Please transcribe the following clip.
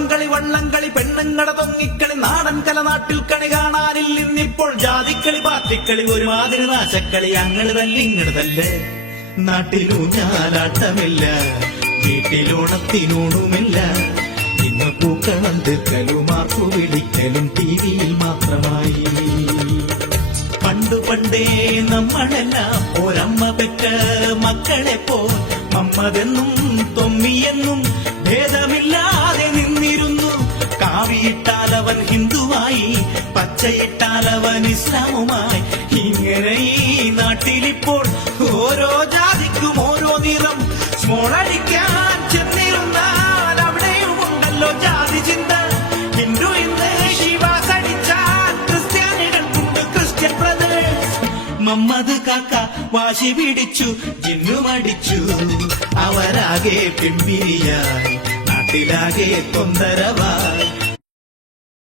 ഓണംകളി വള്ളംകളി പെണ്ണുങ്ങടെ തൊങ്ങിക്കളി നാടൻ കല നാട്ടിൽ കണി കാണാനില്ല ഇന്നിപ്പോൾ ജാതിക്കളി പാർട്ടിക്കളി ഒരുമാതിരി നാശക്കളി ഞങ്ങള് തല്ലിങ്ങട് തല്ലേ നാട്ടിലൂഞ്ഞാലാട്ടമില്ല വീട്ടിലോണത്തിനൂണുമില്ല ഇന്ന് പൂക്കളം തീർക്കലും ആർക്കു വിളിക്കലും ടിവിയിൽ മാത്രമായി പണ്ടേ നമ്മളെല്ലാം ഒരമ്മ പെറ്റ മക്കളെ പോ മമ്മതെന്നും തൊമ്മിയെന്നും ഭേദമില്ലാതെ നിന്നിരുന്നു കാവിയിട്ടാലവൻ ഹിന്ദുവായി പച്ചയിട്ടാലവൻ ഇസ്ലാമുമായി ഇങ്ങനെ ഈ നാട്ടിലിപ്പോൾ ഓരോ ജാതിക്കും ഓരോ നിറം സ്മോളടിക്കാൻ ചെന്നിരുന്നാൽ അവിടെയും ഉണ്ടല്ലോ ജാതി ചിന്ത ഹിന്ദു ഇന്ന് ശിവാസടിച്ചാൽ ക്രിസ്ത്യാനികൾക്കുണ്ട് ക്രിസ്ത്യൻ ബ്രദേഴ്സ് മമ്മദ് കാക്ക വാശി പിടിച്ചു ജിന്നുമടിച്ചു അവരാകെ പിമ്പിരിയായി നാട്ടിലാകെ തൊന്തരവ